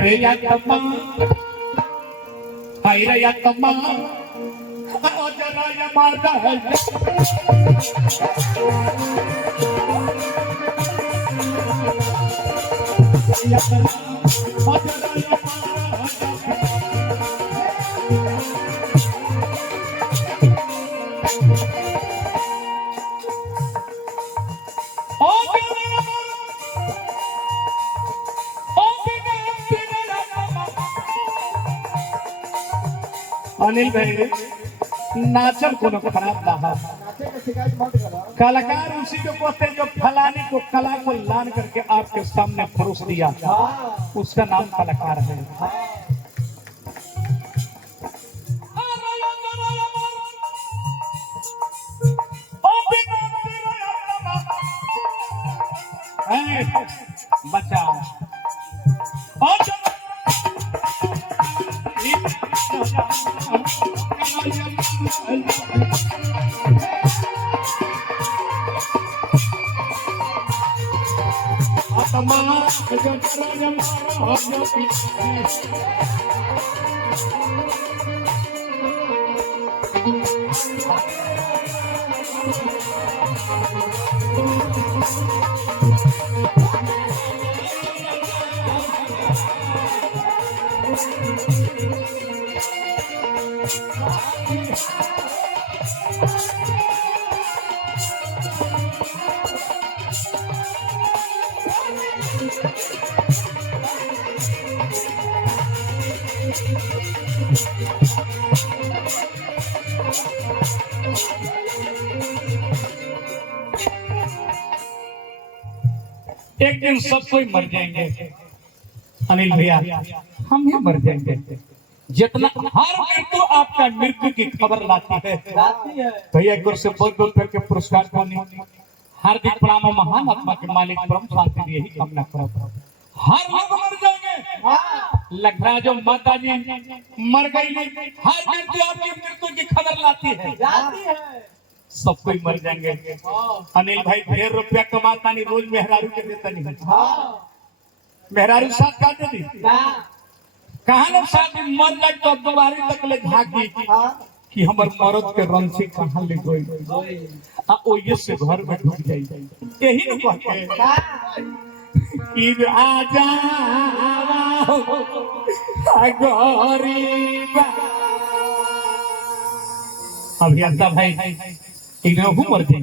Reya tama, ay reya tama, ajaraya madal. Reya tama, ajaraya Anil भाई नाचल को खराब ना कलाकार उसी को कहते हैं जो फलाने को कला को लान करके आपके सामने परोस दिया उसका नाम कलाकार है। बचा एक दिन सब कोई मर जाएंगे अनिल भैया, हम भी मर जाएंगे। जितना हर मृत्यु आपका मृत्यु की खबर लाती है भैया गुरु से बहुत बहुत करके पुरस्कार पाने हार्दिक प्रणाम। महान आत्मा के मालिक परम शांति यही कामना करो। हर लोग मर जाएंगे, लखराज माता जी मर गई, हर मृत्यु आपकी मृत्यु की खबर लाती है। सब कोई मर जाएंगे। अनिल भाई ढेर रुपया कमाता नहीं, रोज मेहरारू के देता नहीं। मेहरारू साथ का दे दी कहा लोग शादी मर जाए तो दोबारा तक ले झांकी कि हमर मरद के रंग से कहां ले गई आ ओये से घर में ढुक जाई। यही न कहते कि आजा गरीबा। अभियंता भाई इग्नोहू मर जाए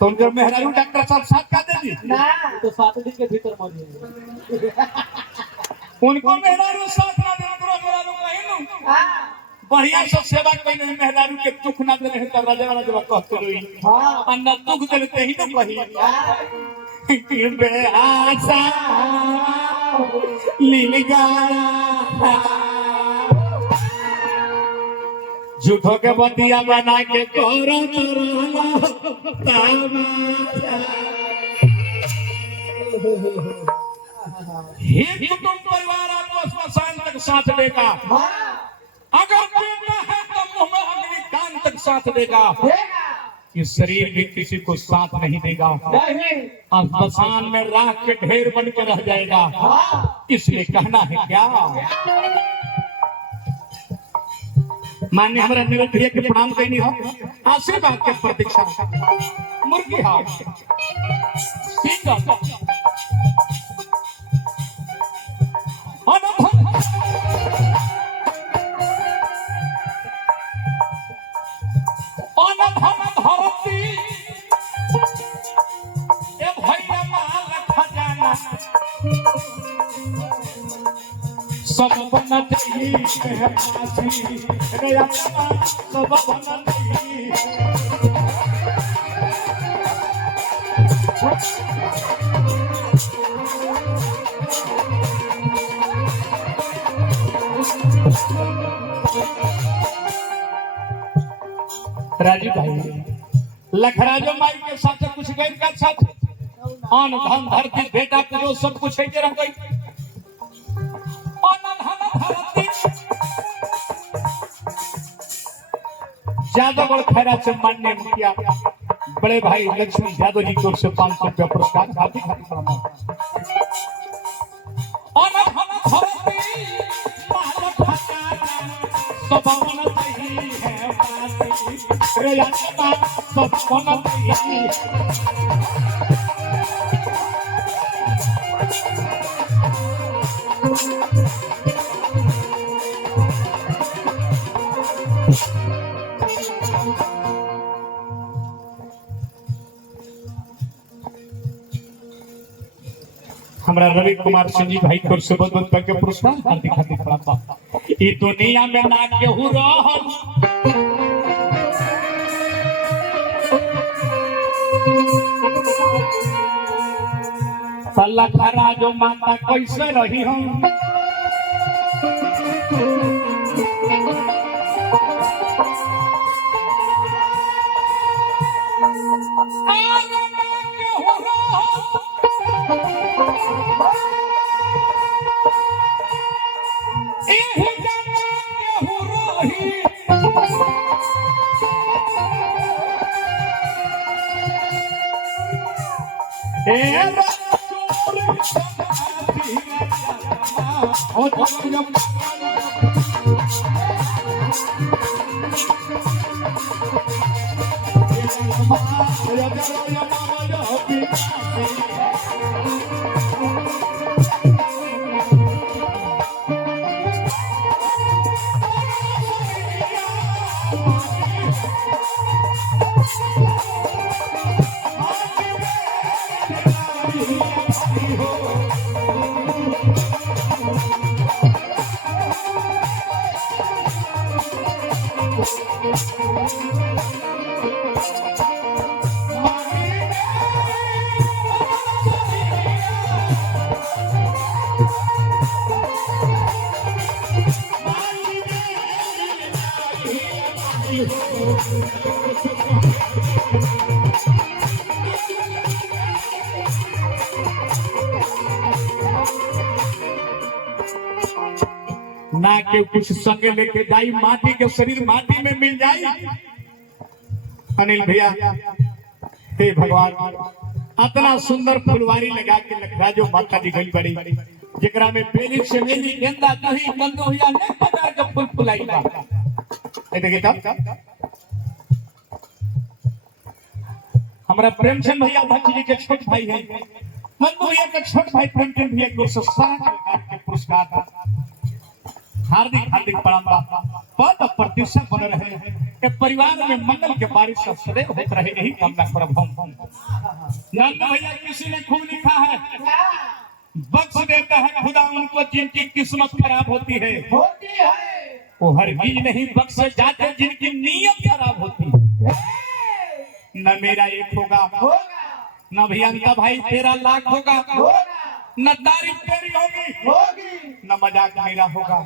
तो उनके मेहरारू डॉक्टर साहब साथ का दे दी ना तो 7 दिन के भीतर मर जाएंगे। उनको मेहरारू साथ ना दे तो मेहरारू कहीं नु बढ़िया से सेवा कहीं मेहरारू के दुख ना दे रहे तो राजा राजा कहते रही अन्ना दुख देते ही तो कही कि बे आशा लीलगाड़ा झूठो के बतिया बना के कोरो हित तुम परिवार आपस में शान तक साथ देगा। अगर बेटा है तो मुंह में अग्निकांड तक साथ देगा। इस शरीर भी किसी को साथ नहीं देगा। स्मशान में राख के ढेर बन के रह जाएगा। इसलिए कहना है क्या मान्य हमारा नीरज भैया के प्रणाम कहनी हो आशीर्वाद के प्रतीक्षा मुर्गी हाथ सब बनना चाहिए सब बनना चाहिए। राजू भाई लखराजो माई के साथ कुछ गैर का साथ अन धन धरती बेटा को सब कुछ है रह गई। यादव और खैरा से माननीय मुखिया बड़े भाई लक्ष्मी यादव जी की ओर से 500 रुपया पुरस्कार हार्दिक हार्दिक प्रणाम। हमारा रवि कुमार सिंह जी भाई को से बहुत बहुत पुरस्कार हार्दिक हार्दिक प्रणाम। ई दुनिया में ना केहू रहल सल्ला खरा जो माता कैसे रही हम ना के कुछ संग लेके जाई माटी के शरीर माटी में मिल जाई। अनिल भैया हे भगवान इतना सुंदर फुलवारी लगा के लखरा जो माता जी गई बड़ी जेकरा में बेली चमेली गेंदा दही कंदोहिया ने बाजार के फूल फुलाई बा। ए देखिए तब हमारा प्रेमचंद भैया अध्यक्ष जी के छोट भाई है मंदू भैया के छोट भाई प्रेमचंद भैया को सारा के पुरस्कार हार्दिक हार्दिक प्रणाम। पद प्रतिष्ठा बन रहे के परिवार में मंगल के बारिश सदैव होते रहे यही कामना करब हम। नंद भैया किसी ने खूब लिखा है बख्श देता है खुदा उनको जिनकी किस्मत खराब होती है वो हरगिज नहीं बख्श जाते जिनकी नीयत खराब होती है। न मेरा एक होगा न भैया भाई तेरा लाख होगा न तारीफ तेरी होगी न मजाक मेरा होगा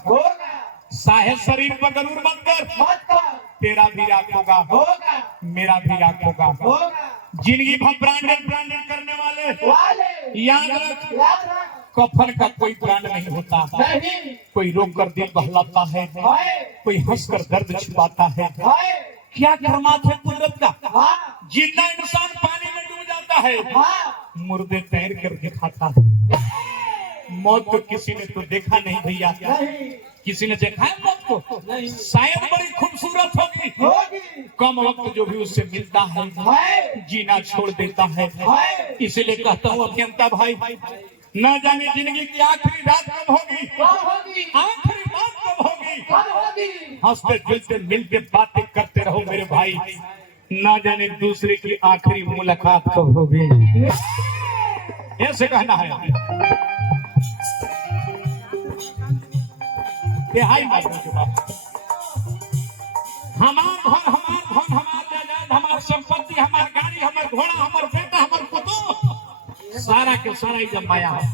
साहेब शरीर पर गरूर मत कर तेरा भी राग होगा मेरा भी राग होगा। जिंदगी भर ब्रांडेड ब्रांडेड करने वाले याद रख कफन का कोई ब्रांड नहीं होता। कोई रोक कर दिल बहलाता है कोई हंस कर दर्द छिपाता है। क्या कर्मात है कुदरत का जिंदा इंसान पानी में डूब जाता है मुर्दे तैर कर दिखाता है। मौत को किसी ने तो देखा नहीं भैया किसी ने देखा है मौत को शायद बड़ी खूबसूरत होगी कम वक्त जो भी उससे मिलता है जीना छोड़ देता है। इसलिए कहता हूँ अभियंता भाई न जाने जिंदगी की आखिरी रात कब होगी आखिरी बात कब होगी। हंसते जुलते मिलते बातें करते रहो मेरे भाई न जाने दूसरे की आखिरी मुलाकात कब होगी। ऐसे कहना है हमार धन हमार जायदाद हमार संपत्ति हमार गाड़ी हमार घोड़ा हमार बेटा हमार पुतो सारा के सारा ही जमाया है।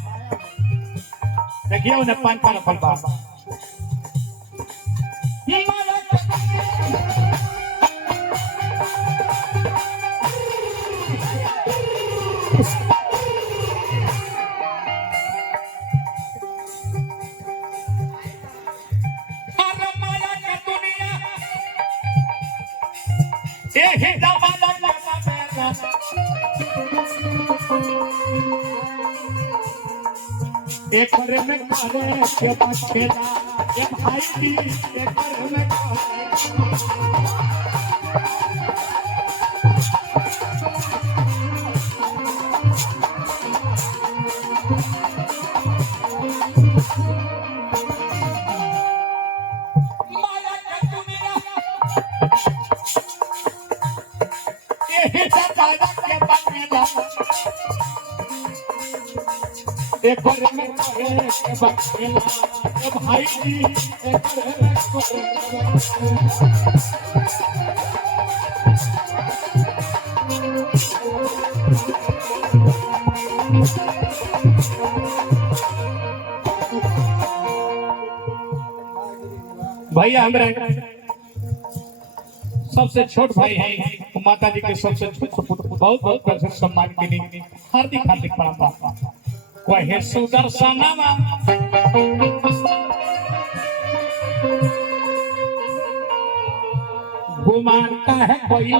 देखिए उन्हें पान पर फल बाबा ए ही जमाना जमाना एक घर में करे के बचेला ए भाई की एक घर में माया के दुनिया ए ही जमाना के बचेला एक घर में करे के बचेला ए भाई की एक घर में भैया हमारे सबसे छोट भाई है माता जी के सबसे छोट पुत्र बहुत बहुत प्रशंसा सम्मान के लिए हार्दिक हार्दिक प्रणाम वह सुदर्शनम घुमाता है कोई